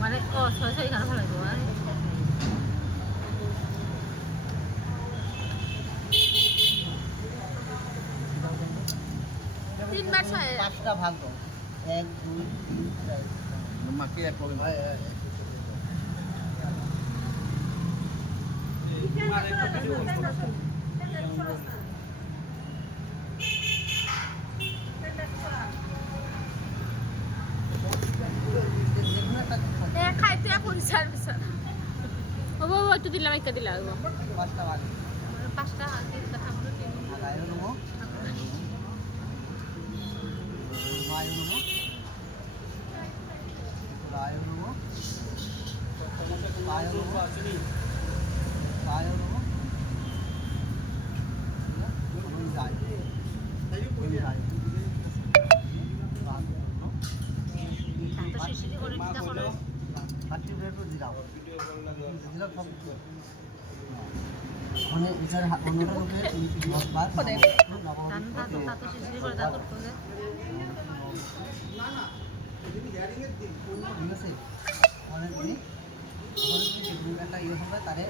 মানে ও ছয় ছয় এখানে ভালো লাগবে তিনবার ছয় পাঁচটা ভাগ দাও 1 2 3 4 মাকে এক করে ভাই খাইতে পরিষ্কার বিছান ও বাবা একটু দিলাম একটা দিলাম পাঁচটা ভাগ পাঁচটা তিনটা থাকলো তিন আগায় নেবো মায় নেবো রায় নেবো পায় নেবো পায় নেবো তো শিশিরি করে দিতে হবে একটা ইয়ে হবে তারে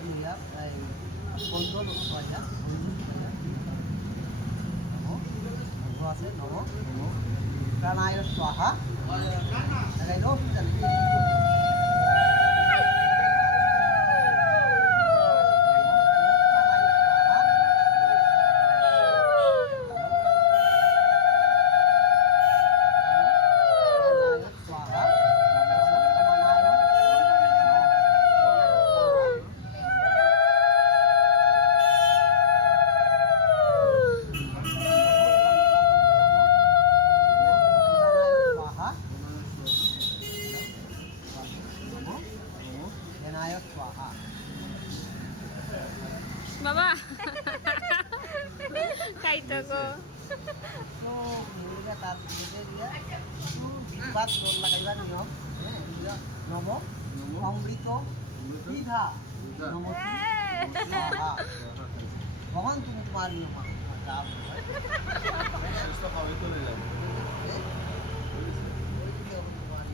আছে নব প্রাণায় স্বাহা লাগাইলো বাবা খাইতো গো নম অমৃত বিধা ভগবান তুমি তোমার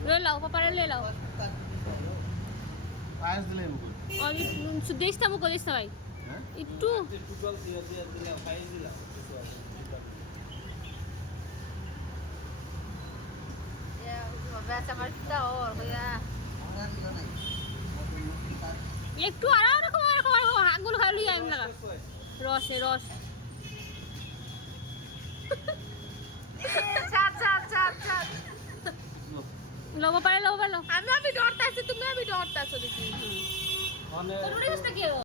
ले लाओ पापा ले लाओ পায়েস দিলে और देखता मुको देखता भाई একটু একটু এরকম এরকম আঙ্গুল খালি আমি লাগা রসে রস লোবো পারে লো আমি ডরতে আছি তুমি আমি ডরতে আছো দেখি